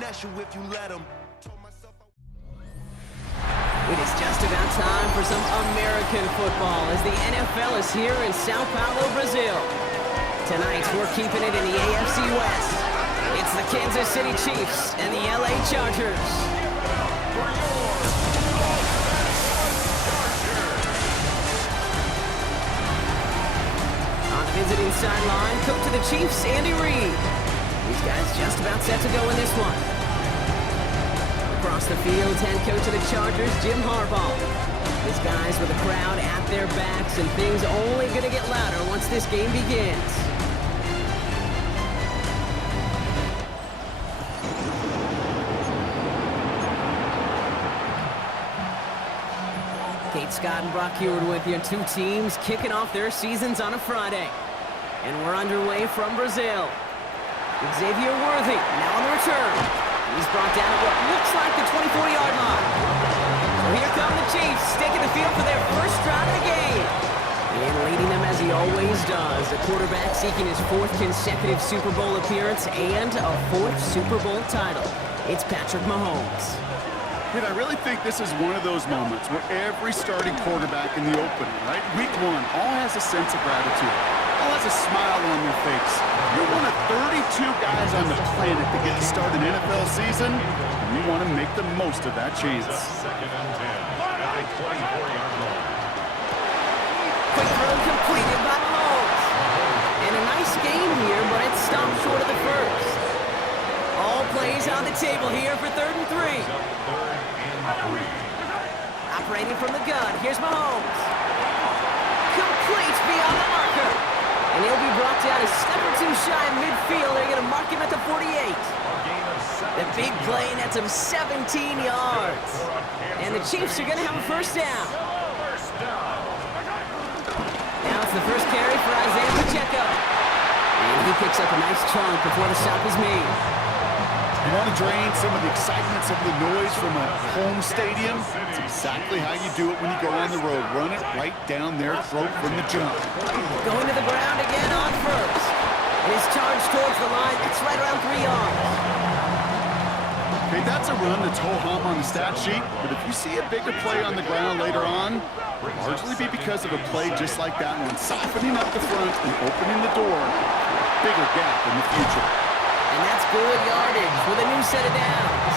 finesse you if you let them. It is just about time for some American football as the NFL is here in São Paulo, Brazil. Tonight, we're keeping it in the AFC West. It's the Kansas City Chiefs and the LA Chargers. On the visiting sideline, coach of the Chiefs, Andy Reid. These guys just about set to go in this one. Across the field, head coach of the Chargers, Jim Harbaugh. These guys with the crowd at their backs, and things only going to get louder once this game begins. Kate Scott and Brock Heward with you. Two teams kicking off their seasons on a Friday. And we're underway from Brazil. Xavier Worthy now on the return. He's brought down at what looks like the 24-yard line. So here come the Chiefs, taking the field for their first drive of the game. And leading them as he always does, the quarterback seeking his fourth consecutive Super Bowl appearance and a fourth Super Bowl title. It's Patrick Mahomes. Dude, I really think this is one of those moments where every starting quarterback in the opening, right? Week one, all has a sense of gratitude. All has a smile on their face. You're one of 32 guys on the planet that get to start an NFL season, and you want to make the most of that chance. Second and 10. At the 24-yard line. Quick throw completed by Mahomes. And a nice game here, but it stopped short of the first. All plays on the table here for 3rd and 3. Operating from the gun, here's Mahomes. Complete beyond the marker. And he'll be brought down a step or two shy of midfield. They're going to mark him at the 48. The big play nets him 17 yards. And the Chiefs are going to have a first down. Now it's the first carry for Isaiah Pacheco. And he picks up a nice chunk before the stop is made. You want to drain some of the excitement, some of the noise from a home stadium? It's exactly how you do it when you go on the road. Run it right down their throat from the jump. Going to the ground again on first. And his charge towards the line, it's right around 3 yards. Okay, that's a run that's ho-hum on the stat sheet, but if you see a bigger play on the ground later on, it'll largely be because of a play just like that one, softening up the front and opening the door for a bigger gap in the future. And that's good yardage with a new set of downs.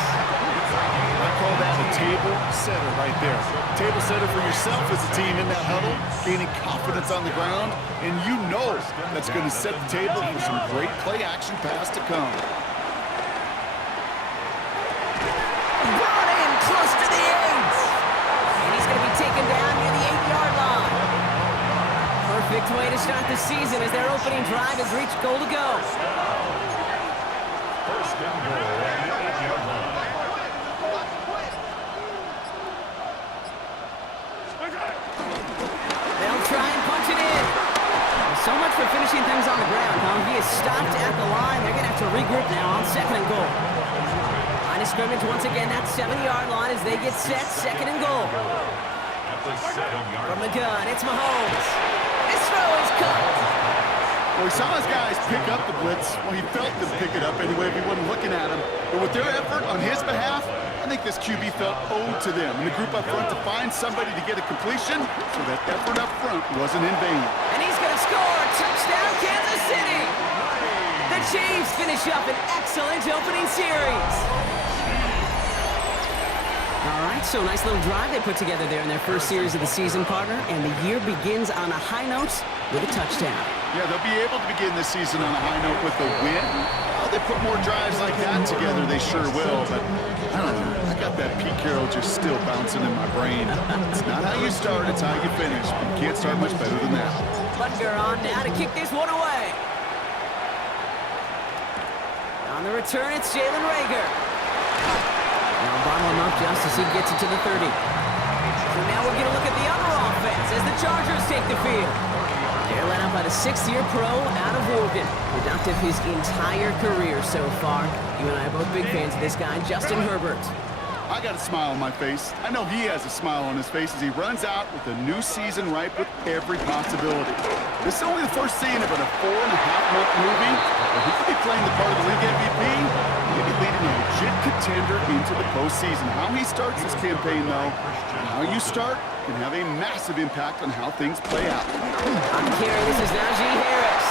I call that a table setter right there. Table setter for yourself as a team in that huddle, gaining confidence on the ground, and you know that's going to set the table for some great play action pass to come. Brought in close to the 8. And he's going to be taken down near the 8-yard line. Perfect way to start the season as their opening drive has reached goal to go. First and goal at the 8-yard line. They'll try and punch it in. So much for finishing things on the ground, huh? He is stopped at the line. They're going to have to regroup now on 2nd and goal. Line of scrimmage once again, that 7-yard line as they get set, 2nd and goal. At the 7-yard From the gun, it's Mahomes. His throw is caught. Well, he saw his guys pick up the blitz. Well, he felt them pick it up anyway if he wasn't looking at him. But with their effort on his behalf, I think this QB felt owed to them. And the group up front to find somebody to get a completion, so that effort up front wasn't in vain. And he's going to score. Touchdown, Kansas City. The Chiefs finish up an excellent opening series. All right, so nice little drive they put together there in their first series of the season, partner. And the year begins on a high note with a touchdown. Yeah, they'll be able to begin this season on a high note with a win. Well, they put more drives like that together, they sure will. But I don't know, I got that Pete Carroll just still bouncing in my brain. It's not how you start, it's how you finish. You can't start much better than that. Butker on now to kick this one away. On the return, it's Jalen Reagor. Now bottle him up just as he gets it to the 30. So now we're going to look at the other offense as the Chargers take the field. They're led up by the 6th-year pro out of Oregon. Productive his entire career so far. You and I are both big fans of this guy, Justin Herbert. I got a smile on my face. I know he has a smile on his face as he runs out with a new season ripe with every possibility. This is only the first scene of a 4.5-month movie, but he could be playing the part of the league MVP, maybe leading a legit contender into the postseason. How he starts this campaign, though, and how you start can have a massive impact on how things play out. On carry, this is Najee Harris.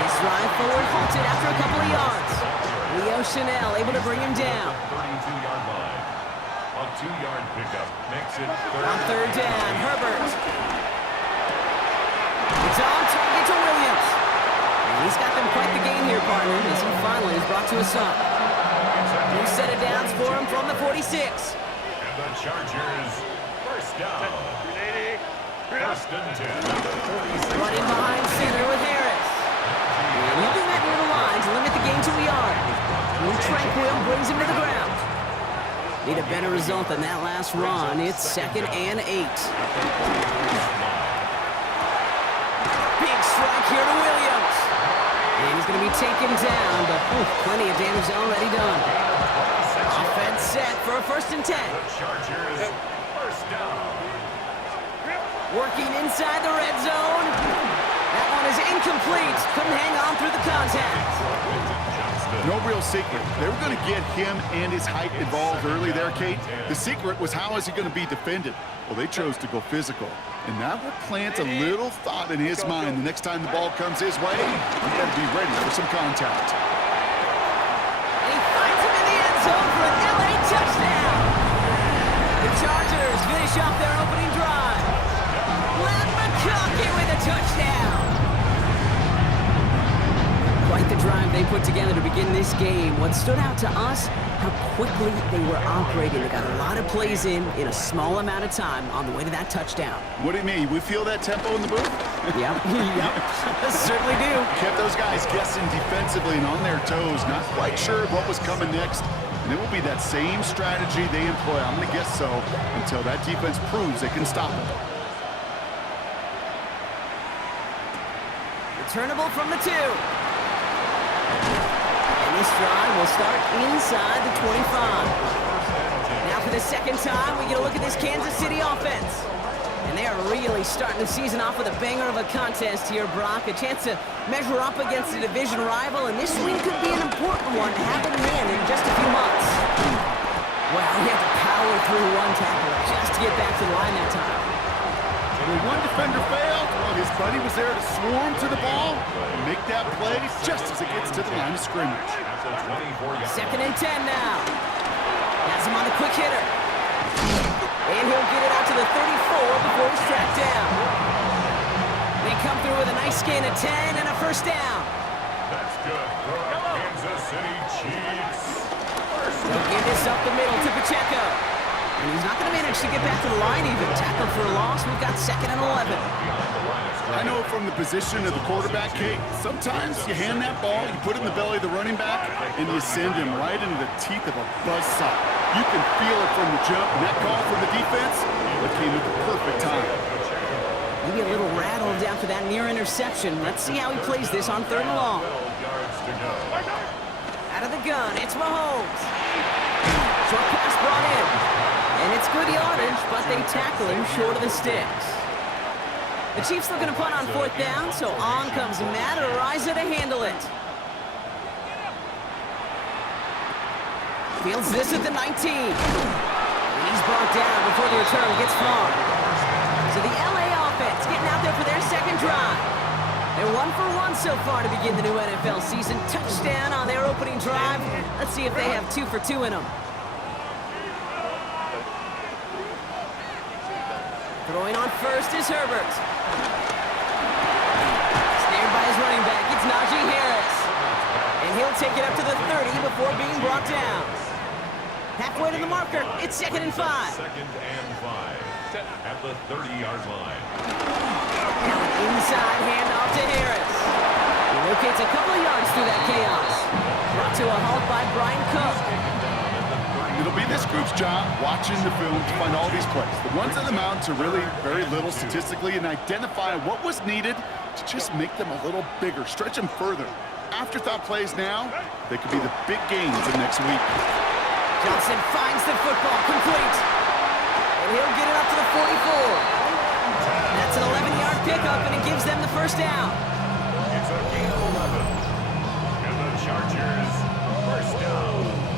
His drive forward halted after a couple of yards. Leo Chanel able to bring him down. 32-yard line. A 2-yard pickup makes it On third down, Herbert. It's on target to Williams. And he's got them quite the game here, partner, as he finally is brought to a stop. New set of downs for him from the 46. And the Chargers first down. First and 10 at the 46. Running behind center with Harris. And he'll do that near the line to limit the game to a yard. And Tranquil brings him to the ground. Need a better result than that last run. It's 2nd and 8. Big strike here to Williams. And he's going to be taken down, but plenty of damage already done. Offense set for a 1st and 10. The Chargers first down. Working inside the red zone. That one is incomplete. Couldn't hang on through the contact. No real secret. They were going to get him and his height involved early there, Kate. The secret was, how is he going to be defended? Well, they chose to go physical. And that will plant a little thought in his mind the next time the ball comes his way. He's got to be ready for some contact. And he finds him in the end zone for an LA touchdown. The Chargers finish off their opening drive. Len McConkey with a touchdown. Quite the drive they put together to begin this game. What stood out to us, how quickly they were operating. They got a lot of plays in a small amount of time on the way to that touchdown. What do you mean? We feel that tempo in the booth? Yep, yep, certainly do. Kept those guys guessing defensively and on their toes, not quite sure what was coming next. And it will be that same strategy they employ, I'm going to guess so, until that defense proves they can stop it. Returnable from the 2. And this drive will start inside the 25. Now for the second time, we get a look at this Kansas City offense. And they are really starting the season off with a banger of a contest here, Brock. A chance to measure up against a division rival, and this win could be an important one to have in hand in just a few months. Wow, he had to power through one tackle just to get back to the line that time. When one defender failed, well, his buddy was there to swarm to the ball and make that play just as it gets to the line of scrimmage. 2nd and 10 now. Has him on the quick hitter. And he'll get it out to the 34 before he's tracked down. They come through with a nice gain of 10 and a first down. That's good for the Kansas City Chiefs. They'll give this up the middle to Pacheco. And he's not going to manage to get back to the line even. Tackled for a loss. We've got 2nd and 11. I know from the position of the quarterback, Kate, sometimes you hand that ball, you put it in the belly of the running back, and you send him right into the teeth of a buzzsaw. You can feel it from the jump, and that call from the defense, it came at the perfect time. Maybe a little rattled after that near interception. Let's see how he plays this on 3rd and long. Out of the gun, it's Mahomes. Short pass brought in. And it's good yardage, but they tackle him short of the sticks. The Chiefs looking to punt on 4th down, so on comes Matt Araiza to handle it. Fields this at the 19. He's brought down before the return gets far. So the LA offense getting out there for their second drive. They're 1 for 1 so far to begin the new NFL season. Touchdown on their opening drive. Let's see if they have 2 for 2 in them. Throwing on first is Herbert. Snared by his running back, it's Najee Harris. And he'll take it up to the 30 before being brought down. Halfway to the marker, it's 2nd and 5. 2nd and 5 at the 30-yard line. Now an inside handoff to Harris. He locates a couple of yards through that chaos. Brought to a halt by Brian Cook. It'll be this group's job watching the film to find all these plays. The ones that amount to really very little statistically, and identify what was needed to just make them a little bigger, stretch them further. Afterthought plays now, they could be the big gains of next week. Johnson finds the football complete. And he'll get it up to the 44. That's an 11-yard pickup, and it gives them the first down. It's a gain of 11. And the Chargers first down.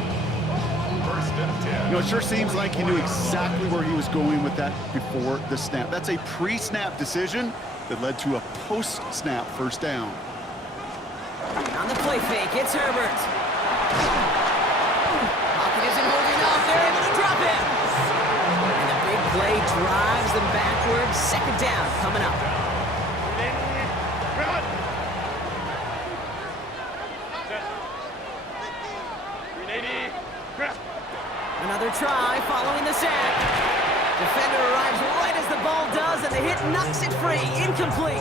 You know, it sure seems like he knew exactly where he was going with that before the snap. That's a pre-snap decision that led to a post-snap first down. On the play fake, it's Herbert. Pocket isn't holding up. They're able to drop him. And the big play drives them backwards. Second down coming up. Another try following the sack. Defender arrives right as the ball does, and the hit knocks it free. Incomplete.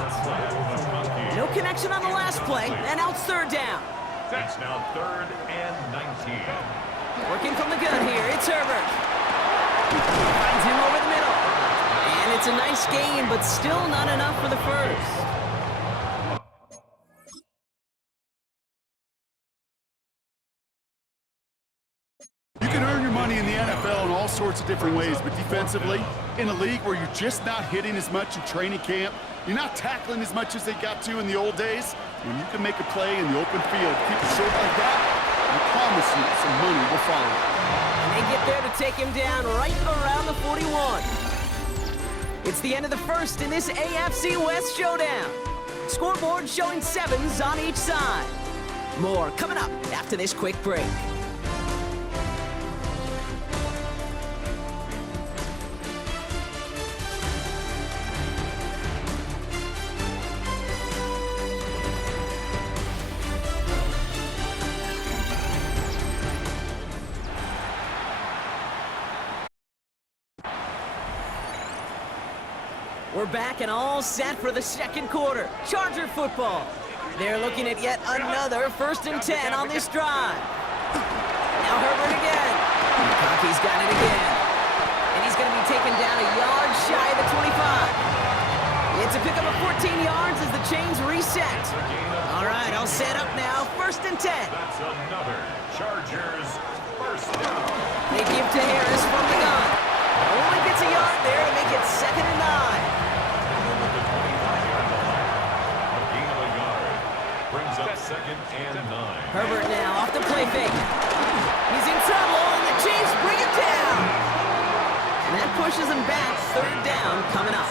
No connection on the last play, and out third down. It's now 3rd and 19. Working from the gun here, it's Herbert. Finds him over the middle. And it's a nice gain, but still not enough for the first. You can earn your money in the NFL in all sorts of different ways, but defensively, in a league where you're just not hitting as much in training camp, you're not tackling as much as they got to in the old days, when you can make a play in the open field, keep it short like that, I promise you some money will follow. And they get there to take him down right around the 41. It's the end of the first in this AFC West showdown. Scoreboard showing 7s on each side. More coming up after this quick break. We're back and all set for the second quarter. Charger football. They're looking at yet another 1st and 10 on this drive. Now Herbert again. McConkey's got it again. And he's going to be taken down a yard shy of the 25. It's a pickup of 14 yards as the chains reset. All right, all set up now. 1st and 10. That's another Chargers first down. They give to Harris from the gun. Only gets a yard there to make it 2nd and 9. Brings up 2nd and 9. Herbert now off the play fake. He's in trouble, and the Chiefs bring him down. And that pushes him back. 3rd down coming up.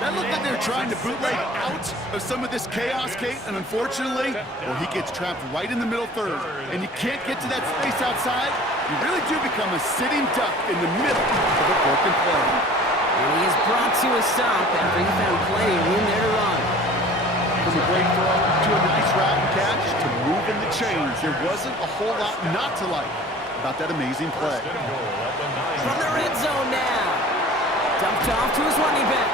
That looked like they were trying to bootleg out of some of this chaos, Kate, and unfortunately, well, he gets trapped right in the middle third, and you can't get to that space outside. You really do become a sitting duck in the middle of a broken play. And he is brought to a stop after he found plenty of room there to run. From a great throw to a nice route and catch to moving the chains. There wasn't a whole lot not to like about that amazing play. From the red zone now. Dumped off to his running back.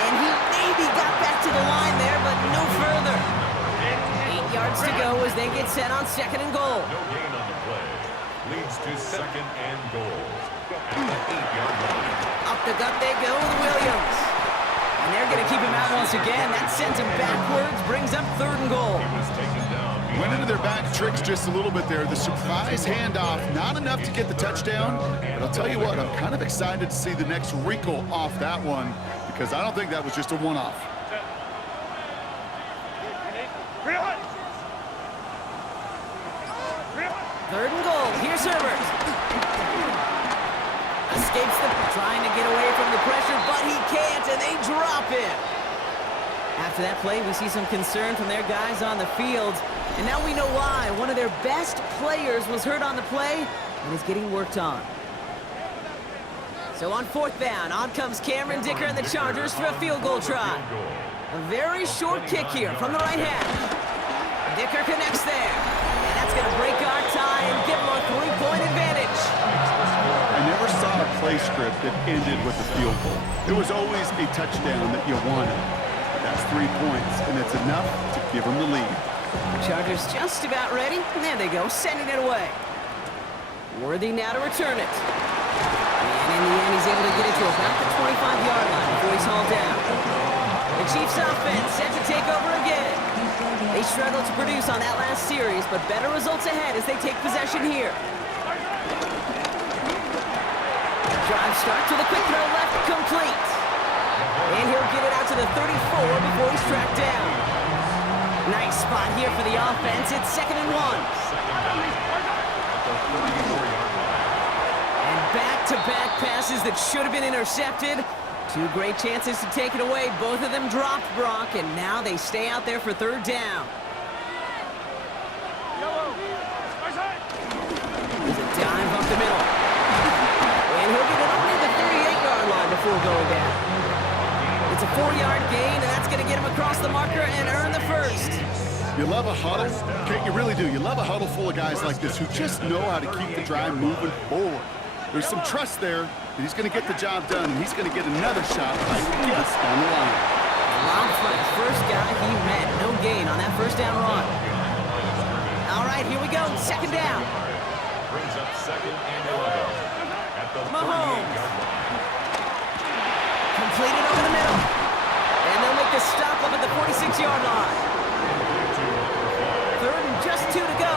And he maybe got back to the line there, but no further. 8 yards to go as they get set on 2nd and goal. No gain on the play. Leads to 2nd and goal. At the 8-yard line. Up the gut they go with Williams. And they're going to keep him out once again. That sends him backwards, brings up 3rd and goal. He was taken down. Went into their back tricks just a little bit there. The surprise handoff, not enough to get the touchdown. But I'll tell you what, I'm kind of excited to see the next wrinkle off that one because I don't think that was just a one-off. Third and goal. Here's Herbert. Escapes trying to get away from the pressure, but he can't, and they drop him. After that play, we see some concern from their guys on the field, and now we know why. One of their best players was hurt on the play and is getting worked on. So on 4th down, on comes Cameron Dicker and the Chargers for a field goal try. A very short kick here from the right hand. Dicker connects there, and that's going to break our tie and give them a 3-point advantage. I never saw a play script that ended with a field goal. There was always a touchdown that you wanted. That's 3 points, and it's enough to give them the lead. The Chargers just about ready, and there they go, sending it away. Worthy now to return it. And in the end, he's able to get it to about the 25-yard line before he's hauled down. The Chiefs offense set to take over again. They struggled to produce on that last series, but better results ahead as they take possession here. Drive starts with a quick throw left, complete. And he'll get it out to the 34 before he's tracked down. Nice spot here for the offense. It's 2nd and 1. passes that should have been intercepted. Two great chances to take it away. Both of them dropped, Brock, and now they stay out there for third down. There's a dive up the middle. And he'll get it only the 38-yard line before going down. It's a 4-yard gain, and that's going to get him across the marker and earn the first. You love a huddle? Okay, you really do. You love a huddle full of guys like this who just know how to keep the drive moving forward. There's some trust there that he's going to get the job done, and he's going to get another shot, I would guess, down the line. Long for the first guy he met. No gain on that first down run. All right, here we go. Second down. Brings up 2nd and 11 at the 38-yard line. Completed over the middle. And they'll make the stop up at the 46-yard line. Third and just 2 to go.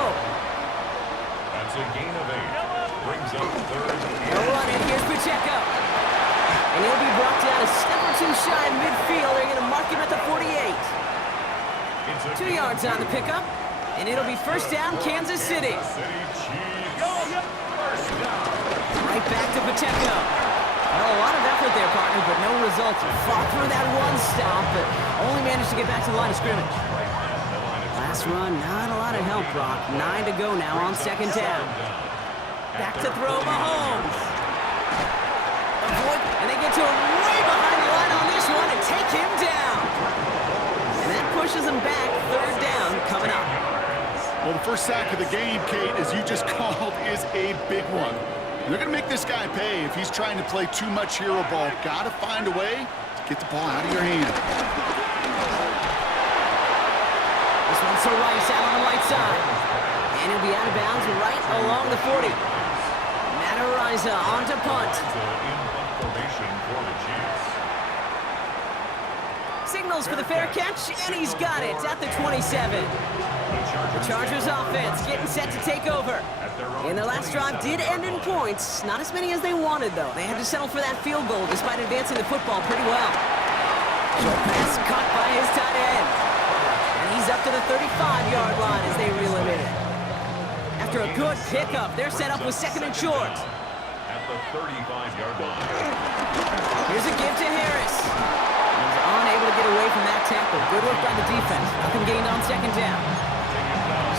That's a gain of 8. Brings up 3rd and They'll run it. Here's Pacheco. And he'll be brought down a step or two shy of midfield. They're going to mark him at the 48. 2 yards on the pickup. And it'll be first down, Kansas City. Right back to Pacheco. Well, a lot of effort there, partner, but no results. Fought through that one stop, but only managed to get back to the line of scrimmage. Last run, not a lot of help, Brock. 9 to go now on second down. Back to throw Mahomes. Avoid, and they get to him way behind the line on this one and take him down. And that pushes him back. Third down coming up. Well, the first sack of the game, Kate, as you just called, is a big one. They're going to make this guy pay if he's trying to play too much hero ball. Got to find a way to get the ball out of your hand. This one's to Rice out on the right side. And he'll be out of bounds right along the 40. Rice on to punt. Signals for the fair catch, and he's got it at the 27. The Chargers offense getting set to take over. And their last drive did end in points. Not as many as they wanted, though. They had to settle for that field goal despite advancing the football pretty well. Short pass caught by his tight end. And he's up to the 35-yard line as they reel him in. After a good pickup, they're set up with second and short. At the 35-yard line. Here's a give to Harris. He's unable to get away from that tackle. Good work by the defense. Nothing gained on second down.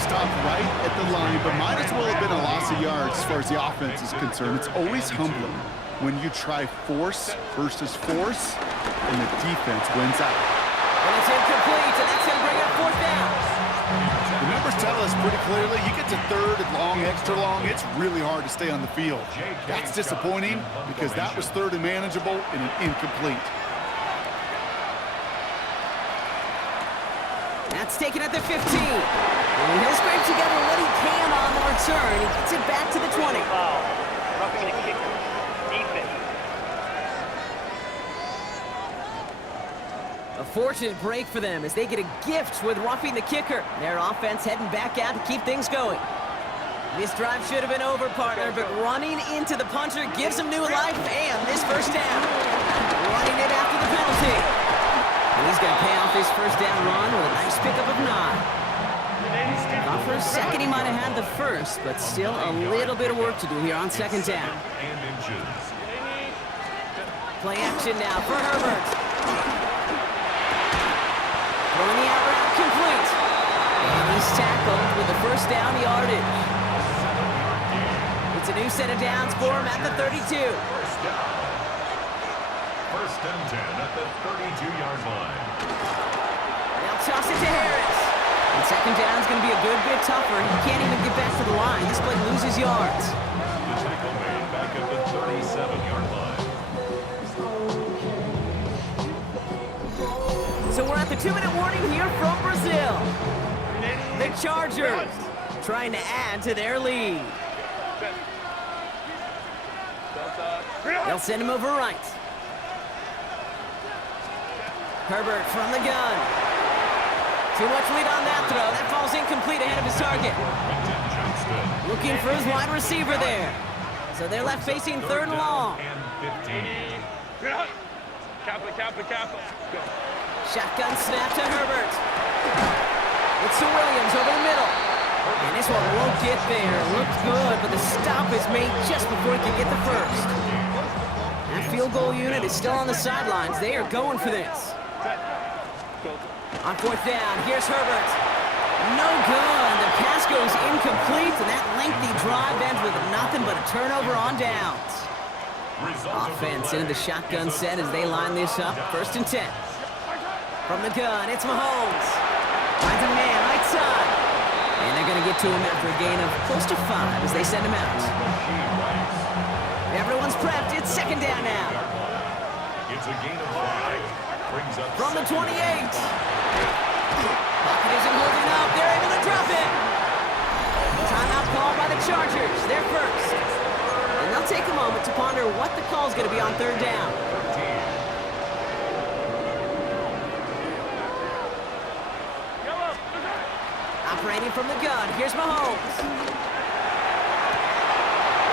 Stopped right at the line, but might as well have been a loss of yards as far as the offense is concerned. It's always humbling when you try force versus force, and the defense wins out. And it's incomplete, and that's going to bring up fourth down. The numbers tell us pretty clearly, you get to third and long, extra long, it's really hard to stay on the field. That's disappointing because that was third and manageable and an incomplete. That's taken at the 15. And he'll scrape together what he can on the return. He gets it back to the 20. Roughing the kicker. Defense. A fortunate break for them as they get a gift with roughing the kicker. Their offense heading back out to keep things going. This drive should have been over, partner, but running into the punter gives them new life and this first down. Running it after the penalty. And he's going to pay off his first down run with a nice pickup of 9. Thought for a second he might have had the first, but still a little bit of work to do here on second down. Play action now for Herbert. Throwing the out route complete. And he's tackled with the first down yardage. It's a new set of downs for him at the 32. First and 10 at the 32-yard line. They'll toss it to Harris. And second down is going to be a good bit tougher. He can't even get back to the line. This play loses yards. The tackle made back at the 37-yard line. So we're at the 2-minute warning here from Brazil. The Chargers trying to add to their lead. They'll send him over right. Herbert from the gun. Too much lead on that throw. That falls incomplete ahead of his target. Looking for his wide receiver there. So they're left facing third and long. Shotgun snap to Herbert. It's to Williams over the middle. And this one won't get there. Looked good, but the stop is made just before he can get the first. field goal unit is still on the sidelines. They are going for this. On fourth down, here's Herbert. No good. The pass goes incomplete, and that lengthy drive ends with nothing but a turnover on downs. Offense into the shotgun set as they line this up. 1st and 10. From the gun, it's Mahomes. Finds a man right side. And they're going to get to him after a gain of close to 5 as they send him out. Everyone's prepped. It's 2nd down now. It's a gain of 5. Brings up from the 28. Pocket isn't holding up. They're able to drop it. Timeout called by the Chargers. They're first. And they'll take a moment to ponder what the call is going to be on 3rd down. Operating from the gun. Here's Mahomes.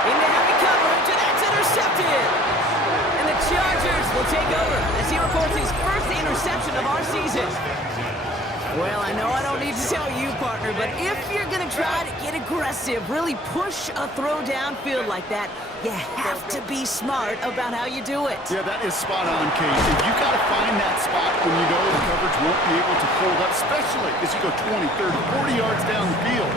Into heavy coverage, and that's intercepted. And the Chargers will take over as he records his first interception of our season. Well, I know I don't need to tell you, partner, but if you're going to try to get aggressive, really push a throw downfield like that, you have to be smart about how you do it. Yeah, that is spot on, Kate. You've got to find that spot when you know the coverage won't be able to hold up, especially as you go 20, 30, 40 yards down the field.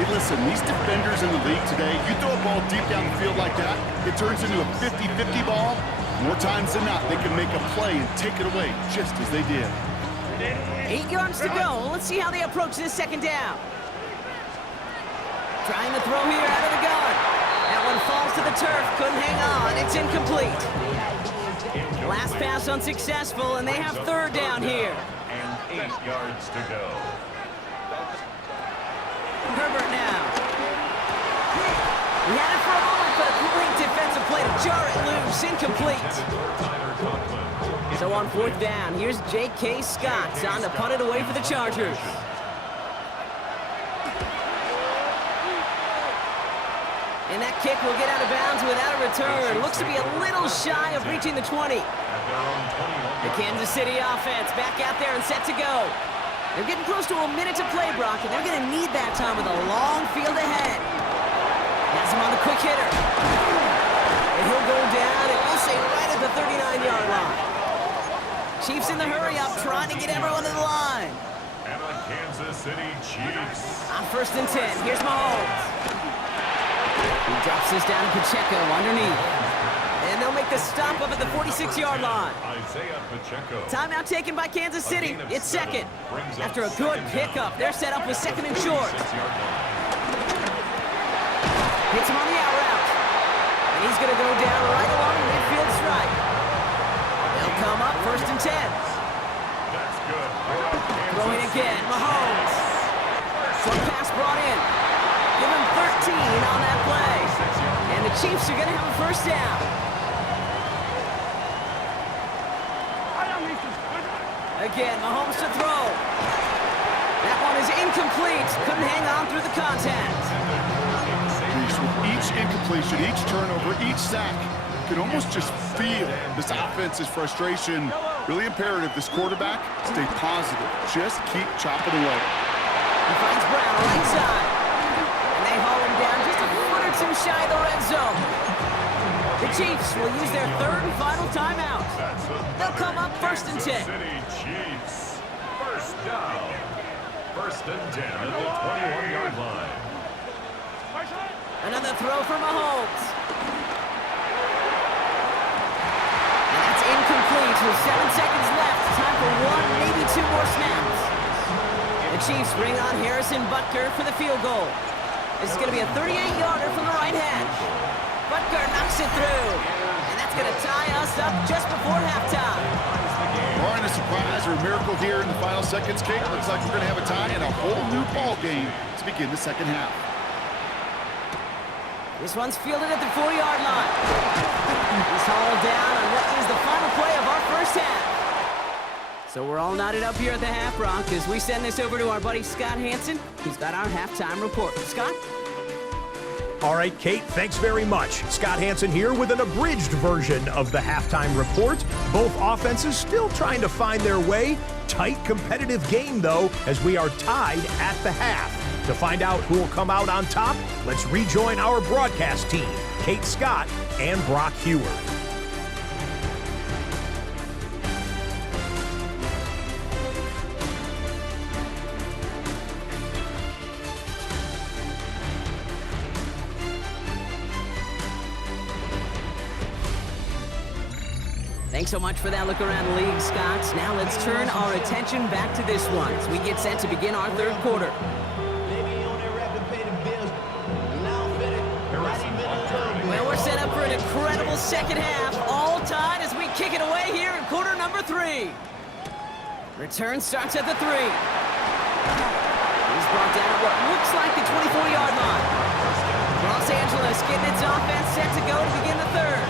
Hey, listen, these defenders in the league today, you throw a ball deep down the field like that, it turns into a 50-50 ball. More times than not, they can make a play and take it away, just as they did. 8 yards to go. Let's see how they approach this 2nd down. Trying to throw here out of the gun. That one falls to the turf. Couldn't hang on. It's incomplete. Last pass unsuccessful, and they have 3rd down here. And 8 yards to go. Herbert now. He had it for a moment, but a great defensive play to jar it loose. Incomplete. So on 4th down, here's J.K. Scott on to punt it away for the Chargers. And that kick will get out of bounds without a return. Looks to be a little shy of reaching the 20. The Kansas City offense back out there and set to go. They're getting close to a minute to play, Brock, and they're going to need that time with a long field ahead. Has him on the quick hitter. And he'll go down, and we'll say right at the 39-yard line. Chiefs in the hurry-up, trying to get everyone to the line. And the Kansas City Chiefs. On 1st and 10, here's Mahomes. He drops this down to Pacheco underneath. And they'll make the stop up at the 46-yard line. Isaiah Pacheco. Timeout taken by Kansas City. It's 2nd. After a good pickup, they're set up with 2nd and short. Hits him on the out route. And he's going to go down right along the midfield stripe. They'll come up 1st and 10. That's good. Throwing again, Mahomes. Short pass brought in. Give him 13 on that play. And the Chiefs are going to have a 1st down. Again, Mahomes to throw. That one is incomplete. Couldn't hang on through the contact. With each incompletion, each turnover, each sack, you can almost just feel this offense's frustration. Really imperative, this quarterback, stay positive. Just keep chopping away. He finds Brown right side. And they haul him down just a foot or two shy of the red zone. The Chiefs will use their 3rd and final timeout. They'll come up 1st and 10. City Chiefs. 1st down. 1st and 10 at the 21-yard line. Another throw for Mahomes. And that's incomplete with 7 seconds left. Time for 1, maybe 2 more snaps. The Chiefs bring on Harrison Butker for the field goal. This is going to be a 38-yarder from the right hash. Butker knocks it through. And that's going to tie us up just before halftime. Barring a surprise or a miracle here in the final seconds, Kate, looks like we're going to have a tie and a whole new ball game to begin the 2nd half. This one's fielded at the 4-yard line. He's hauled down on what is the final play of our 1st half. So we're all knotted up here at the half, Brock, as we send this over to our buddy Scott Hansen, who's got our halftime report. Scott? All right, Kate, thanks very much. Scott Hansen here with an abridged version of the halftime report. Both offenses still trying to find their way. Tight, competitive game, though, as we are tied at the half. To find out who will come out on top, let's rejoin our broadcast team, Kate Scott and Brock Hewer. Thanks so much for that look around the league, Scott. Now let's turn our attention back to this one as we get set to begin our third quarter. Well, we're set up for an incredible second half, all tied as we kick it away here in quarter number 3. Return starts at the 3. He's brought down at what looks like the 24-yard line. Los Angeles getting its offense set to go to begin the third.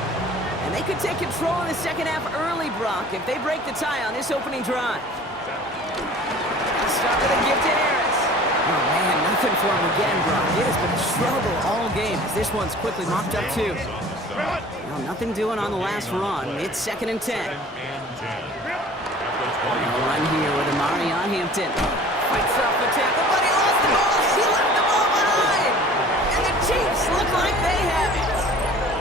And they could take control in the second half early, Brock, if they break the tie on this opening drive. Start with a gift to Harris. Oh, man, nothing for him again, Brock. It has been a struggle all game as this one's quickly mopped up, too. Well, nothing doing on the last run. It's 2nd and 10. A run here with Amari on Hampton. Fights off the tackle, but he lost the ball. He left the ball behind. And the Chiefs look like they have it.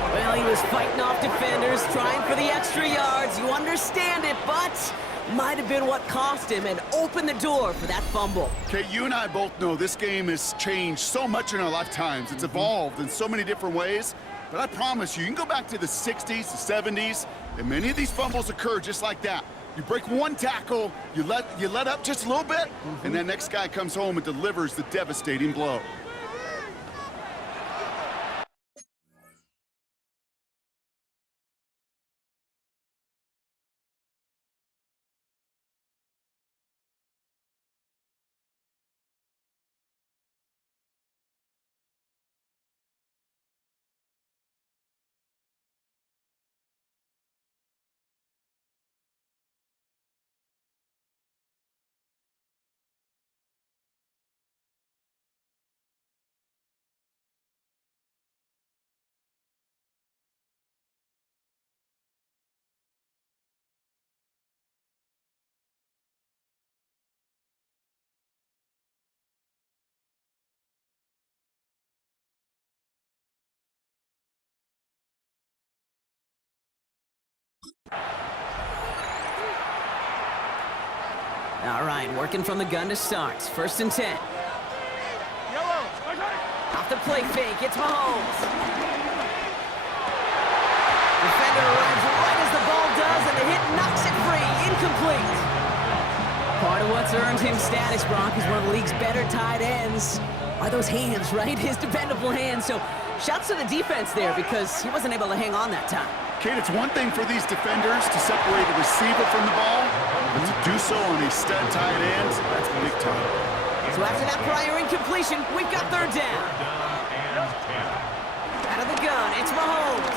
Well, he was fighting off defenders, trying for the extra yards. You understand it, but might have been what cost him and opened the door for that fumble. Okay, you and I both know this game has changed so much in our lifetimes. It's evolved in so many different ways. But I promise you, you can go back to the 60s, the 70s, and many of these fumbles occur just like that. You break one tackle, you let up just a little bit, and that next guy comes home and delivers the devastating blow. All right, working from the gun to start. 1st and 10. Off the play fake, it's Mahomes. Defender arrives right as the ball does, and the hit knocks it free. Incomplete. Part of what's earned him status, Brock, is one of the league's better tight ends. Are those hands, right? His dependable hands. So shouts to the defense there because he wasn't able to hang on that time. Kate, it's one thing for these defenders to separate a receiver from the ball, but to do so on a stud tight end, that's big time. So after that prior incompletion, we've got 3rd down. Out of the gun, it's Mahomes.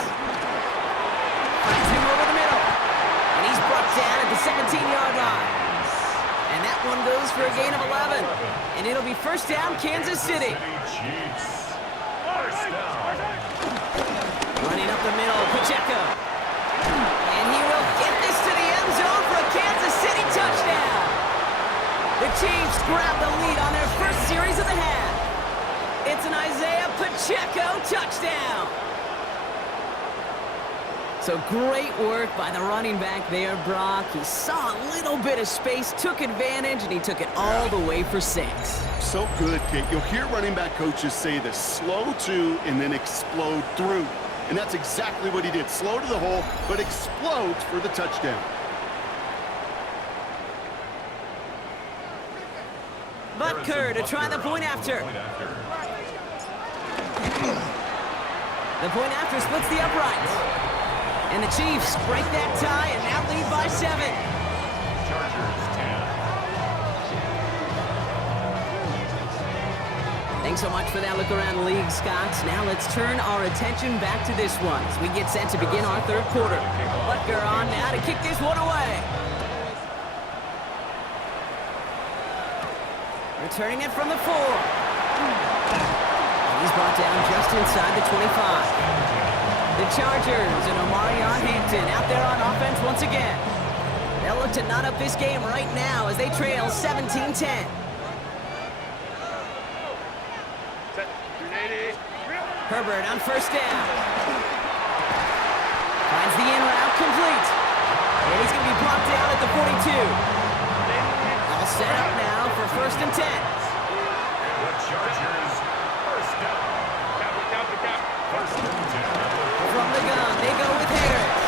Finds him over the middle. And he's brought down at the 17-yard line. And that one goes for a gain of 11. And it'll be 1st down, Kansas City. Running up the middle, Pacheco. And he will get this to the end zone for a Kansas City touchdown. The Chiefs grab the lead on their first series of the half. It's an Isaiah Pacheco touchdown. So great work by the running back there, Brock. He saw a little bit of space, took advantage, and he took it all the way for 6. So good, Kate. You'll hear running back coaches say this: slow to and then explode through. And that's exactly what he did. Slow to the hole, but explodes for the touchdown. Butker to try the point after. The point after splits the uprights. And the Chiefs break that tie and now lead by 7. Thanks so much for that look around the league, Scott. Now let's turn our attention back to this one as we get set to begin our third quarter. Butker on now to kick this one away. Returning it from the 4. And he's brought down just inside the 25. The Chargers and Amari on Hampton out there on offense once again. They'll look to knot up this game right now as they trail 17-10. Herbert on 1st down. Finds the in route complete. And he's going to be brought down at the 42. All set up now for 1st and 10. The Chargers, 1st down. First and 10. From the gun, they go with Harris.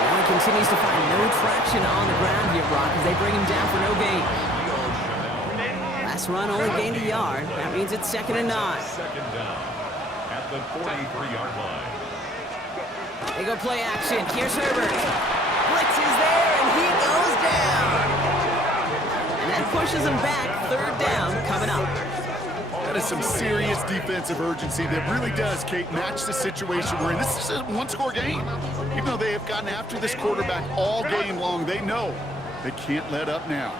Now he can continues to find no traction on the ground here, Brock, as they bring him down for no gain. Last run only gained a yard. That means it's 2nd and 9. Second down at the 43-yard line. They go play action. Here's Herbert. Blitz is there, and he goes down. And that pushes him back. 3rd down coming up. That is some serious defensive urgency that really does, Kate, match the situation we're in. This is a one-score game. Even though they have gotten after this quarterback all game long, they know they can't let up now.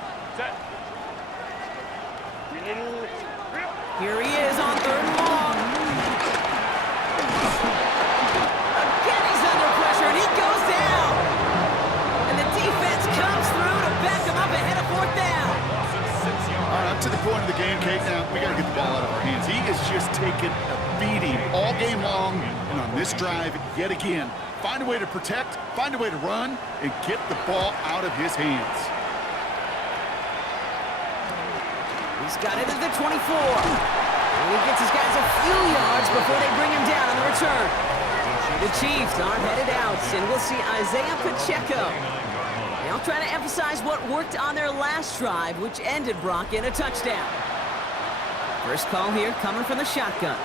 Here he is on 3rd and long. Again, he's under pressure, and he goes down. And the defense comes through to back him up ahead of 4th down. All right, up to the point of the game, Kate. Now, we got to get the ball out of our hands. He is just taking a beating all game long, and on this drive, yet again, find a way to protect, find a way to run, and get the ball out of his hands. He's got it at the 24. And he gets his guys a few yards before they bring him down on the return. The Chiefs are headed out, and we'll see Isaiah Pacheco. They'll try to emphasize what worked on their last drive, which ended, Brock, in a touchdown. First call here coming from the shotgun.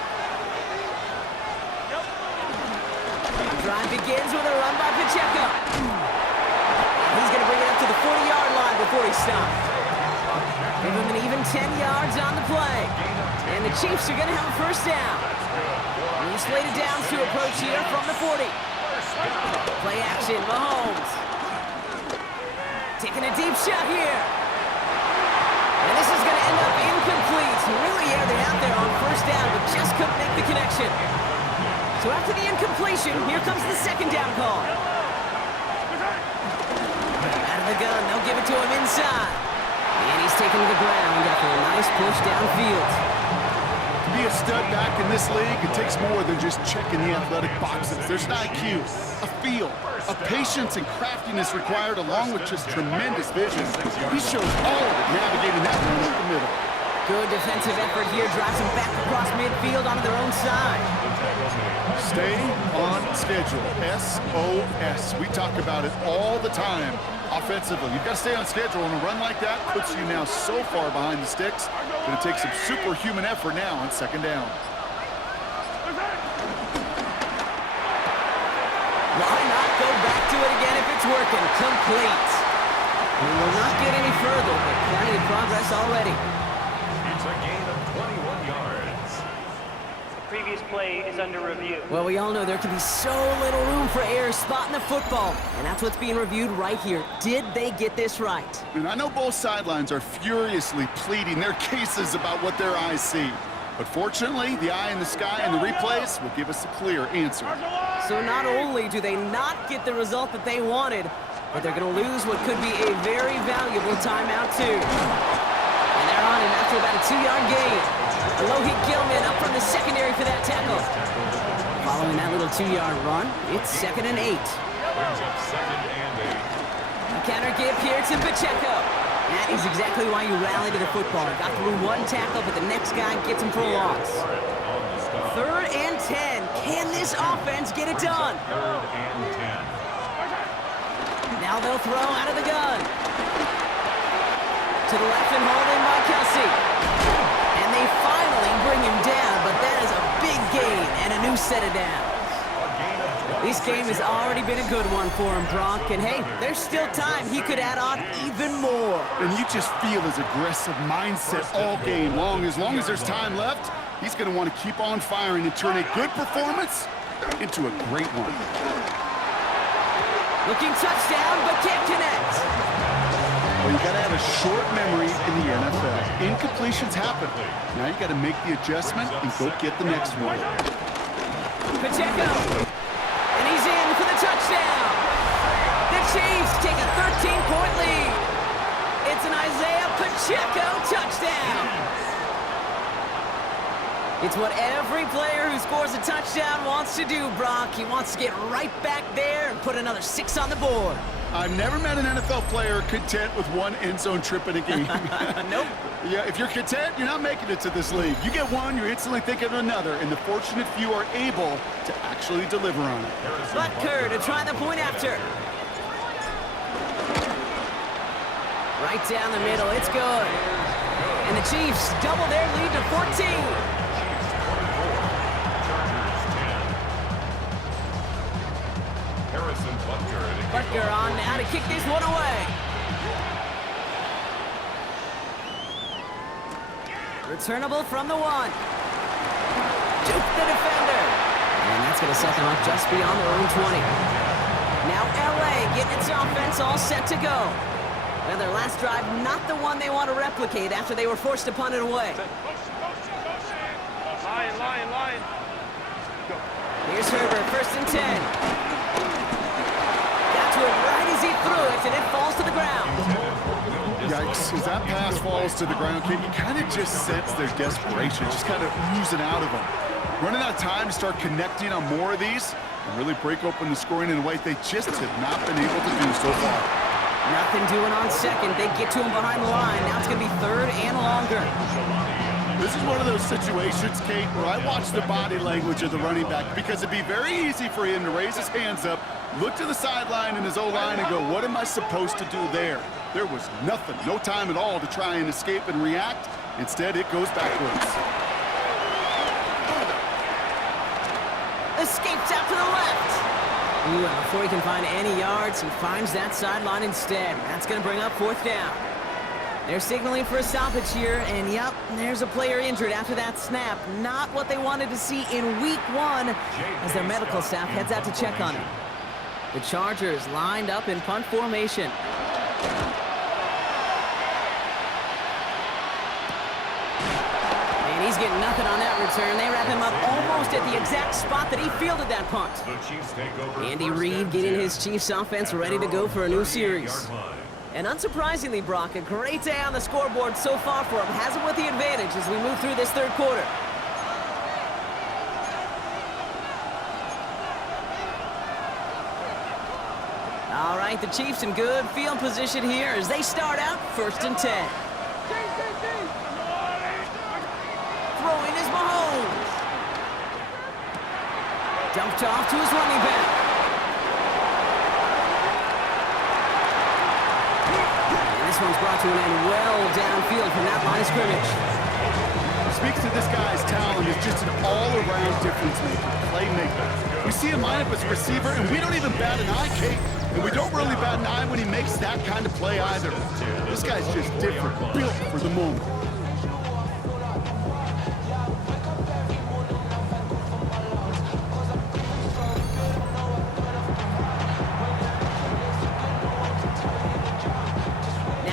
The drive begins with a run by Pacheco. He's going to bring it up to the 40-yard line before he stops. Give him an even 10 yards on the play. And the Chiefs are going to have a 1st down. He's slated downs to approach here from the 40. Play action, Mahomes. Taking a deep shot here. And this is going to end up incomplete. Really aired it out there on 1st down, but just couldn't make the connection. So after the incompletion, here comes the 2nd down call. Out of the gun, they'll give it to him inside. And he's taken to the ground after a nice push downfield. To be a stud back in this league, it takes more than just checking the athletic boxes. There's an IQ, a feel, a patience and craftiness required, along with just tremendous vision. He shows all of it navigating that one up the middle. Good defensive effort here, drives them back across midfield onto their own side. Stay on schedule, SOS. We talk about it all the time. Offensively, you've got to stay on schedule, and a run like that puts you now so far behind the sticks. Going to take some superhuman effort now on 2nd down. Why not go back to it again if it's working? Complete. We will not get any further, but plenty of progress already. It's a gain of 21 yards. The previous play is under review. Well, we all know there can be so little room for error spotting the football, and that's what's being reviewed right here. Did they get this right? And I know both sidelines are furiously pleading their cases about what their eyes see. But fortunately, the eye in the sky and the replays will give us a clear answer. So not only do they not get the result that they wanted, but they're going to lose what could be a very valuable timeout too. And they're on him after about a 2-yard gain. Alohi Gilman up from the secondary for that tackle. Following that little 2-yard run, it's 2nd and 8. Brings up 2nd and 8. A counter give here to Pacheco. That is exactly why you rally to the football. Got through one tackle, but the next guy gets him for a loss. 3rd and 10. Can this offense get it done? 3rd and 10. Now they'll throw out of the gun. To the left and hauled in by Kelsey. And they finally bring him down, but that is a big gain and a new set of downs. This game has already been a good one for him, Brock. And hey, there's still time. He could add on even more. And you just feel his aggressive mindset all game long. As there's time left, he's going to want to keep on firing and turn a good performance into a great one. Looking touchdown, but can't connect. Well, you got to have a short memory in the NFL. Incompletions happen. Now you got to make the adjustment and go get the next one. Pacheco. And he's in for the touchdown. The Chiefs take a 13-point lead. It's an Isaiah Pacheco touchdown. It's what every player who scores a touchdown wants to do, Brock. He wants to get right back there and put another 6 on the board. I've never met an NFL player content with one end zone trip in a game. Nope. Yeah, if you're content, you're not making it to this league. You get one, you're instantly thinking of another, and the fortunate few are able to actually deliver on it. Butker to try the point after. Right down the middle. It's good. And the Chiefs double their lead to 14. Butker on now to kick this one away. Returnable from the 1. Juke the defender. And that's going to set them up just beyond their own 20. Now LA getting its offense all set to go. Well, their last drive, not the one they want to replicate after they were forced to punt it away. Line. Here's Herbert, 1st and 10. Got to it right as he threw it, and it falls to the ground. Yikes, as that pass falls to the ground, Kate, you kind of just sense their desperation, just kind of oozing out of them. Running out of time to start connecting on more of these and really break open the scoring in a way they just have not been able to do so far. Nothing doing on 2nd. They get to him behind the line. Now it's going to be 3rd and longer. This is one of those situations, Kate, where I watch the body language of the running back because it'd be very easy for him to raise his hands up, look to the sideline in his O-line and go, what am I supposed to do there? There was nothing, no time at all to try and escape and react. Instead, it goes backwards. Escapes out to the left. Ooh, and before he can find any yards, he finds that sideline instead. That's going to bring up 4th down. They're signaling for a stoppage here, and yep, there's a player injured after that snap. Not what they wanted to see in week 1 as their medical staff heads out to check on him. The Chargers lined up in punt formation. And he's getting nothing on that return. They wrap him up almost at the exact spot that he fielded that punt. Andy Reid getting his Chiefs offense ready to go for a new series. And unsurprisingly, Brock, a great day on the scoreboard so far for him. Has him with the advantage as we move through this 3rd quarter. All right, the Chiefs in good field position here as they start out 1st and 10. Throwing is Mahomes. Dumped off to his running back. This one's brought to an end well downfield from that line of scrimmage. Speaks to this guy's talent as just an all-around difference maker, playmaker. We see him line up as a receiver, and we don't even bat an eye, Kate. And we don't really bat an eye when he makes that kind of play either. This guy's just different, built for the moment.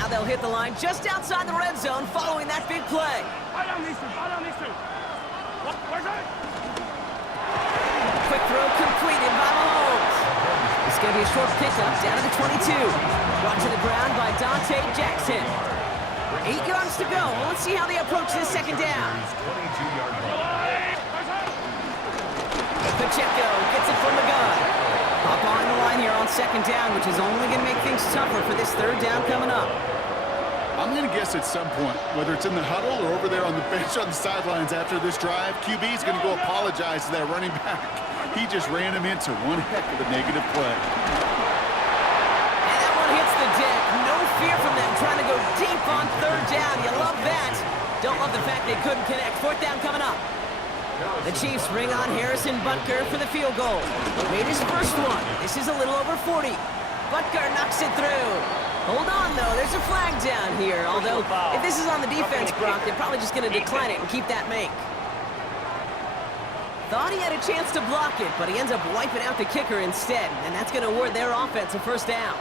They'll hit the line just outside the red zone following that big play. Quick throw completed by Mahomes. It's going to be a short pickup down to the 22. Brought to the ground by Dante Jackson. 8 yards to go. Let's see how they approach this 2nd down. Pacheco gets it from the gun. Hop on the line here on 2nd down, which is only going to make things tougher for this 3rd down coming up. I'm going to guess at some point, whether it's in the huddle or over there on the bench on the sidelines after this drive, QB is going to go apologize to that running back. He just ran him into one heck of a negative play. And that one hits the deck. No fear from them trying to go deep on 3rd down. You love that. Don't love the fact they couldn't connect. 4th down coming up. The Chiefs bring on Harrison Butker for the field goal. Made his first one. This is a little over 40. Butker knocks it through. Hold on, though. There's a flag down here. Although, if this is on the defense, Brock, they're probably just going to decline it and keep that make. Thought he had a chance to block it, but he ends up wiping out the kicker instead. And that's going to award their offense a 1st down.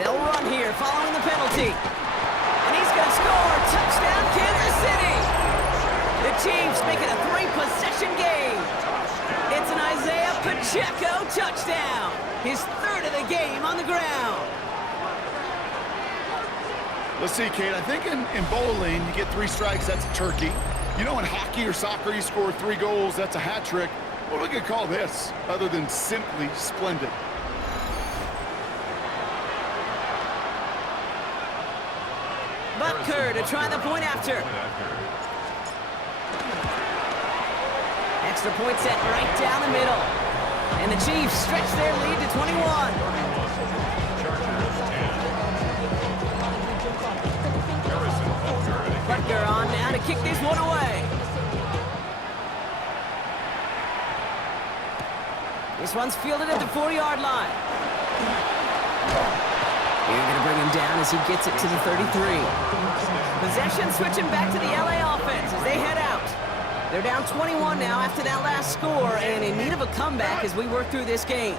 They'll run here following the penalty. And he's going to score. Touchdown, Kansas City. The Chiefs make it a 3-possession game. It's an Isaiah Pacheco touchdown. His 3rd of the game on the ground. Let's see, Kate, I think in bowling, you get 3 strikes, that's a turkey. You know, in hockey or soccer, you score 3 goals, that's a hat trick. What are we going to call this, other than simply splendid? Butker to try the point after. Extra point set right down the middle. And the Chiefs stretch their lead to 21. Butker on now to kick this one away. This one's fielded at the 4-yard line. They're going to bring him down as he gets it to the 33. Possession switching back to the LA offense as they head out. They're down 21 now after that last score and in need of a comeback as we work through this game.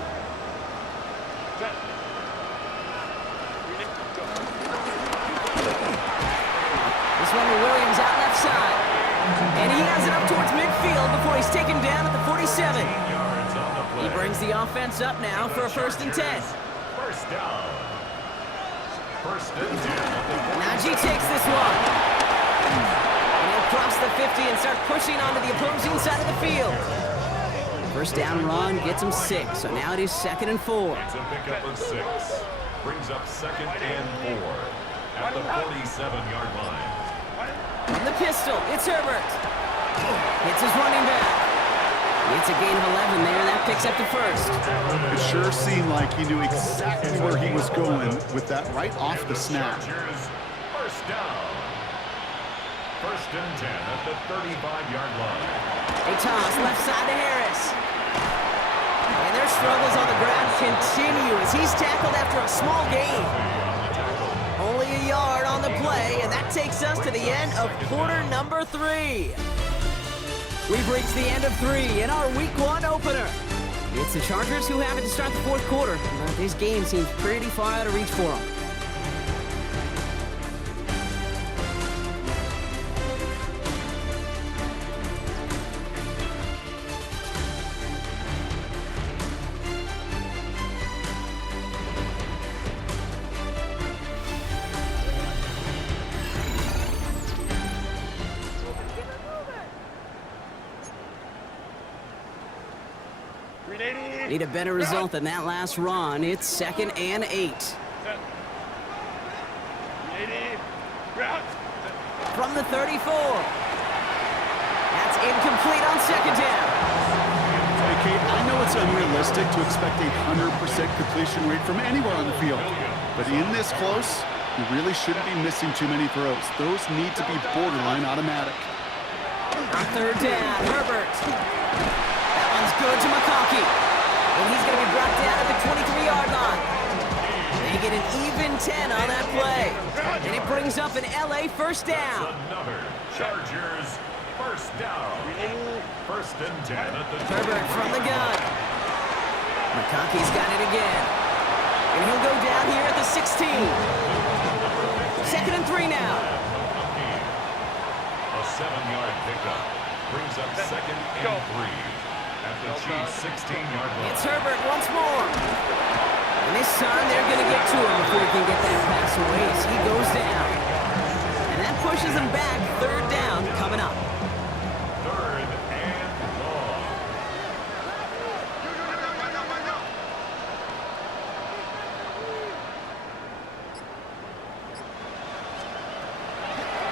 This one with Williams out left side. And he has it up towards midfield before he's taken down at the 47. He brings the offense up now for a 1st and 10. First down. First and 10. Najee takes this one. And he'll cross the 50 and start pushing onto the opposing side of the field. First down run gets him 6, so now it is 2nd and 4. It's a pickup of 6. Brings up 2nd and 4 at the 47-yard line. From the pistol, it's Herbert. Hits his running back. It's a gain of 11 there, and that picks up the 1st. It sure seemed like he knew exactly where he was going with that right off the snap. First down. First and 10 at the 35-yard line. A toss left side to Harris. And their struggles on the ground continue as he's tackled after a small gain. Only a yard on the play, and that takes us to the end of quarter number 3. We've reached the end of 3 in our Week 1 opener. It's the Chargers who have it to start the 4th quarter, but this game seems pretty far out of reach for them. Need a better result than that last run. It's 2nd and 8. From the 34. That's incomplete on 2nd down. Hey, Kate, I know it's unrealistic to expect a 100% completion rate from anywhere on the field. But in this close, you really shouldn't be missing too many throws. Those need to be borderline automatic. On 3rd down, Herbert. That one's good to McConkey. And he's going to be brought down at the 23-yard line. They get an even 10 on that play. And it brings up an LA first down. Another Chargers first down. First and 10 at the Herbert from the gun. McConkey's got it again. And he'll go down here at the 16. 2nd and 3 now. A 7-yard pickup. Brings up 2nd and 3. At the Chiefs' 16-yard line. It's Herbert once more. And this time they're going to get to him before he can get that pass away as he goes down. And that pushes him back. 3rd down coming up. 3rd and long.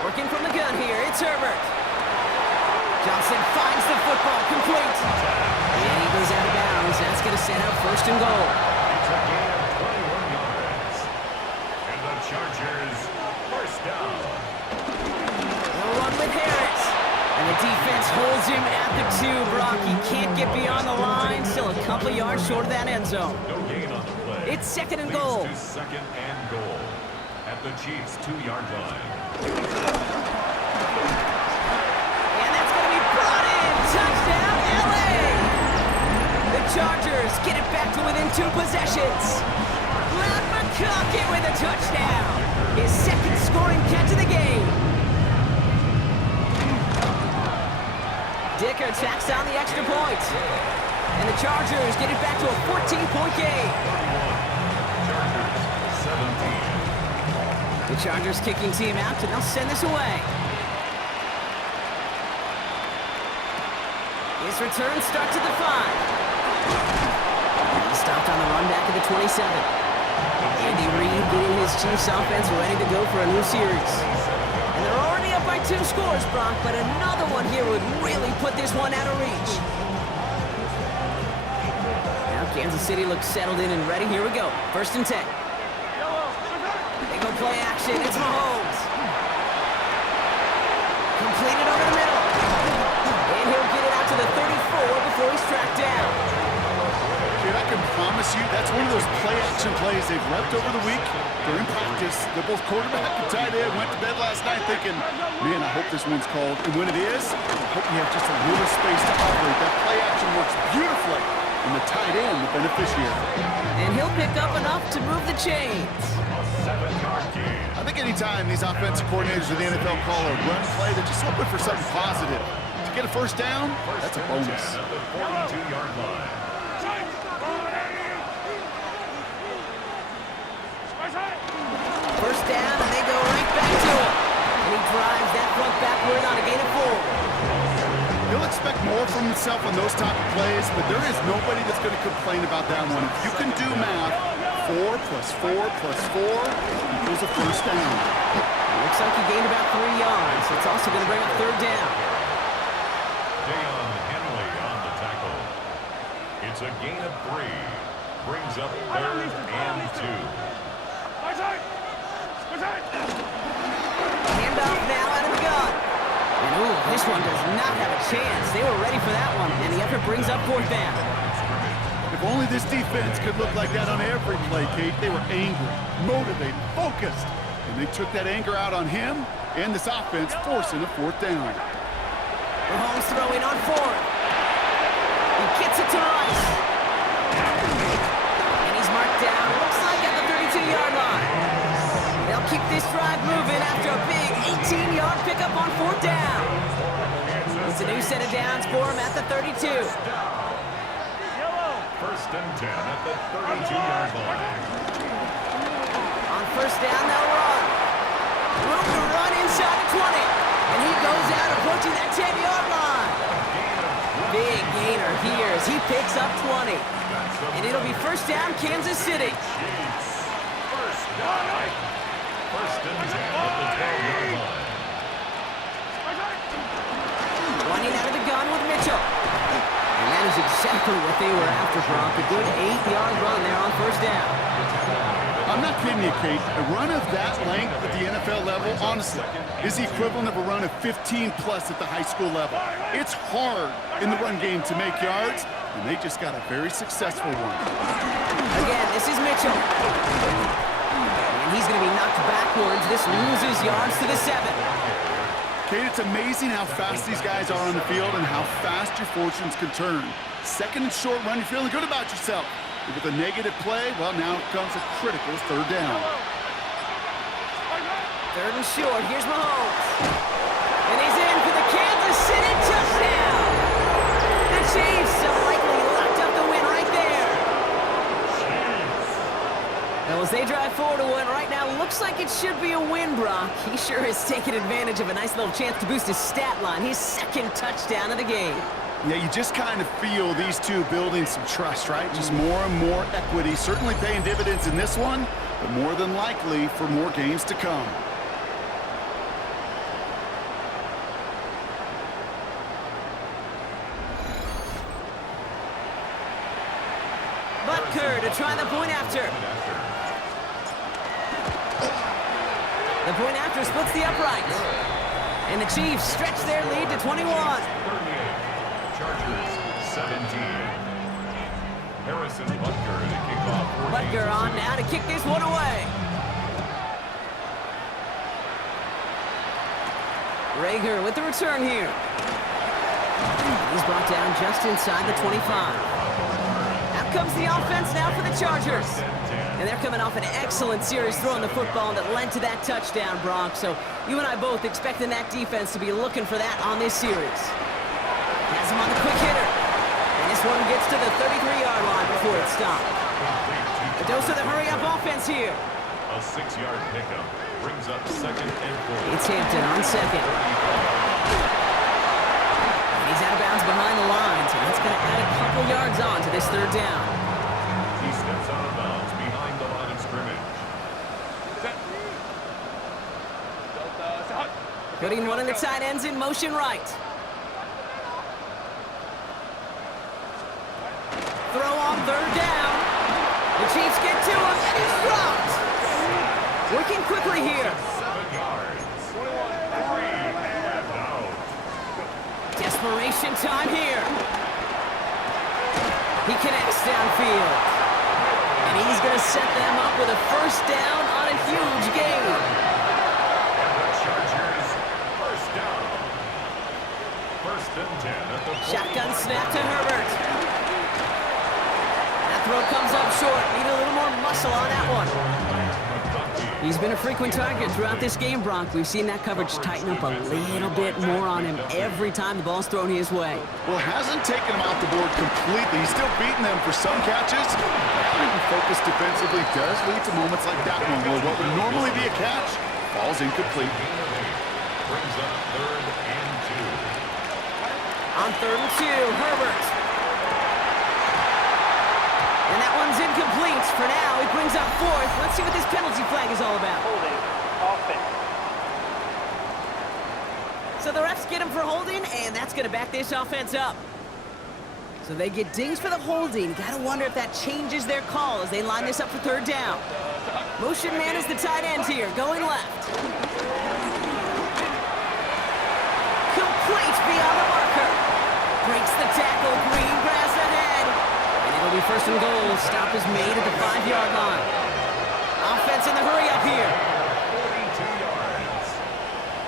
Working from the gun here, it's Herbert. Johnson finds the football, complete. And he goes out of bounds. That's going to set up 1st and goal. It's a gain of 21 yards. And the Chargers first down. They'll run with Harris. And the defense holds him at the 2, Brock. He can't get beyond the line. Still a couple yards short of that end zone. No gain on the play. It's 2nd and goal. Leads to 2nd and goal. At the Chiefs' 2-yard line. Touchdown, LA! The Chargers get it back to within 2 possessions. Matt McConkey with a touchdown. His 2nd scoring catch of the game. Dicker tacks down the extra point. And the Chargers get it back to a 14-point game. 17. The Chargers kicking team out, and they'll send this away. His return starts at the 5. He stopped on the run back at the 27. Andy Reid getting his Chiefs offense ready to go for a new series. And they're already up by 2 scores, Brock, but another one here would really put this one out of reach. Kansas City looks settled in and ready. Here we go. 1st and 10. They go play action. It's Mahomes. Completed over the middle. And he'll get it out to the 34 before he's tracked down. Dude, I can promise you that's one of those play-action plays they've repped over the week during practice. The both quarterback and tight end went to bed last night thinking, man, I hope this one's called. And when it is, I hope you have just a little space to operate. That play-action works beautifully, and the tight end, the beneficiary. And he'll pick up enough to move the chains. I think anytime these offensive coordinators of the NFL call a run play, they're just hoping for something positive. To get a 1st down, that's a bonus. At the 42-yard line. First down, and they go right back to him. And he drives that front backward on a gain of 4. He'll expect more from himself on those type of plays, but there is nobody that's going to complain about that one. If you can do math, 4 plus 4 plus 4 equals a 1st down. Looks like he gained about 3 yards. It's also going to bring up 3rd down. Deion Henley on the tackle. It's a gain of 3. Brings up 3rd and 2. Handoff now out of the gun. And ooh, this one does not have a chance. They were ready for that one, and the effort brings up 4th down. If only this defense could look like that on every play, Kate. They were angry, motivated, focused, and they took that anger out on him and this offense, forcing a 4th down. Mahomes throwing on 4th. He gets it to Rice. And he's marked down, looks like at the 32-yard line. They'll keep this drive moving after a big 18-yard pickup on 4th down. It's a new set of downs for him at the 32. 1st and 10 at the 32-yard line. On 1st down, they'll run. Room to run inside the 20. And he goes out approaching that 10-yard line. Big gainer here as he picks up 20. And it'll be 1st down, Kansas City. 1st down. 1st and 10 at the 12-yard line. Running out of the gun with Mitchell. And that is exactly what they were after, Brock. A good 8-yard run there on 1st down. I'm not kidding you, Kate. A run of that length at the NFL level, honestly, is the equivalent of a run of 15-plus at the high school level. It's hard in the run game to make yards, and they just got a very successful one. Again, this is Mitchell. And he's going to be knocked backwards. This loses yards to the 7. Kate, it's amazing how fast these guys are on the field and how fast your fortunes can turn. 2nd and short run, you're feeling good about yourself. With a negative play, well, now comes a critical 3rd down. 3rd and short, here's Mahomes. And he's in for the Kansas City touchdown. The Chiefs have likely locked up the win right there. Well, as they drive forward to win right now, looks like it should be a win, Brock. He sure has taken advantage of a nice little chance to boost his stat line. His 2nd touchdown of the game. Yeah, you just kind of feel these two building some trust, right? Just more and more equity. Certainly paying dividends in this one, but more than likely for more games to come. Butker to try the point after. The point after splits the upright. And the Chiefs stretch their lead to 21. 38. Chargers 17. Harrison Butker to kick off. Butker on now to kick this one away. Rager with the return here. He's brought down just inside the 25. Out comes the offense now for the Chargers. And they're coming off an excellent series throwing the football that led to that touchdown, Brock. So you and I both expecting that defense to be looking for that on this series. Has him on the quick hitter. And this one gets to the 33-yard line before it stopped. A dose of the hurry-up offense here. A 6-yard pickup brings up 2nd and 4. It's Hampton on 2nd. And he's out of bounds behind the lines, and that's going to add a couple yards on to this 3rd down. He steps out of bounds behind the line of scrimmage. Putting one of the tight ends in motion right. throw on third down. The Chiefs get to him, and he's dropped. Working quickly here. 7 yards. 3 and out. Desperation time here. He connects downfield. And he's going to set them up with a first down on a huge gain. And the Chargers, first down. First and 10 at the 40. Shotgun snap to Herbert. That throw comes up short. Need a little more muscle on that one. He's been a frequent target throughout this game, Brock. We've seen that coverage tighten up a little bit more on him every time the ball's thrown his way. Well, hasn't taken him off the board completely. He's still beating them for some catches. Being focused defensively does lead to moments like that one where what would normally be a catch falls incomplete. Brings up 3rd and 2. On 3rd and 2, Herbert. And that one's incomplete. For now, he brings up 4th. Let's see what this penalty flag is all about. Holding. Offense. So the refs get him for holding, and that's going to back this offense up. So they get dings for the holding. Got to wonder if that changes their call as they line this up for 3rd down. Motion man is the tight end here, going left. Complete beyond the marker. Breaks the tackle, green grass ahead. And it'll be 1st and goal. Stop is made at the 5-yard line. Offense in the hurry up here. 42 yards.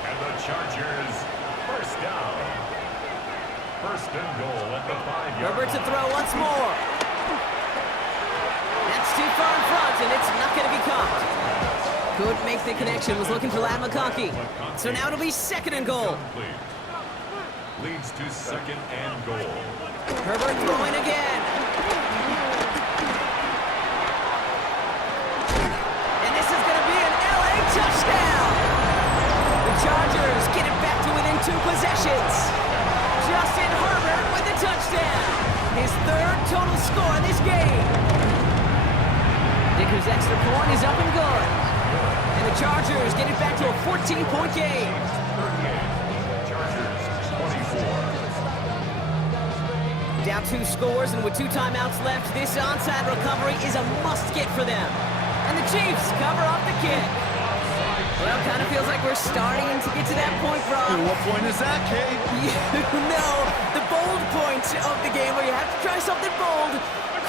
And the Chargers, first down. First and goal at the 5-yard line. Herbert to throw once more. That's too far in front, and it's not going to be caught. Couldn't make the connection. Was looking for Lad McConkey. So now it'll be 2nd and goal. Complete. Leads to 2nd and goal. Herbert throwing again. And this is going to be an LA touchdown. The Chargers get it back to within 2 possessions. Justin Herbert with the touchdown. His 3rd total score in this game. Dicker's extra point is up and good. And the Chargers get it back to a 14-point game. 38. Chargers, 24. Down 2 scores, and with 2 timeouts left, this onside recovery is a must-get for them. And the Chiefs cover up the kick. Well, kind of feels like we're starting to get to that point, Brock. And what point is that, Kate? You know, the bold point of the game where you have to try something bold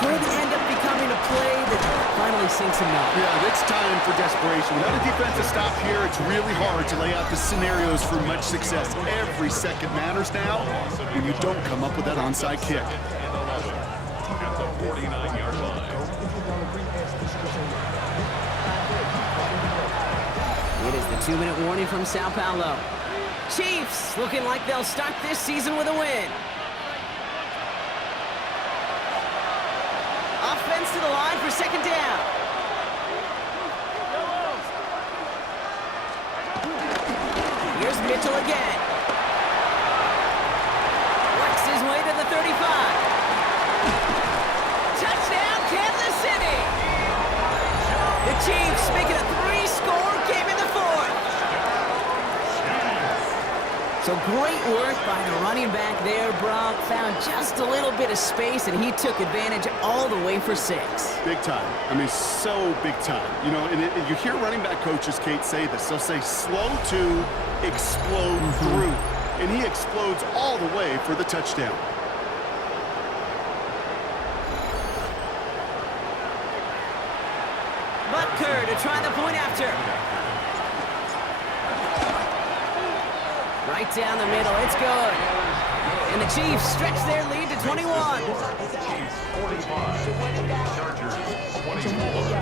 could end up becoming a play that finally sinks him up. Yeah, it's time for desperation. Without a defensive stop here, it's really hard to lay out the scenarios for much success. Every second matters now when you don't come up with that onside kick. And 11 at the 49-yard line. It is the 2-minute warning from São Paulo. Chiefs looking like they'll start this season with a win. Offense to the line for 2nd down. Here's Mitchell again. Works his way to the 35. Touchdown, Kansas City! The Chiefs make it a 3-score game in the 4th. So great work by the running back there, Brock. Found just a little bit of space, and he took advantage all the way for 6. Big time. I mean, so big time. You know, and you hear running back coaches, Kate, say this. They'll say slow to explode through. And he explodes all the way for the touchdown. Butker to try the point after. Right down the middle, it's good. And the Chiefs stretch their lead to 21. Chiefs 45, Chargers 24.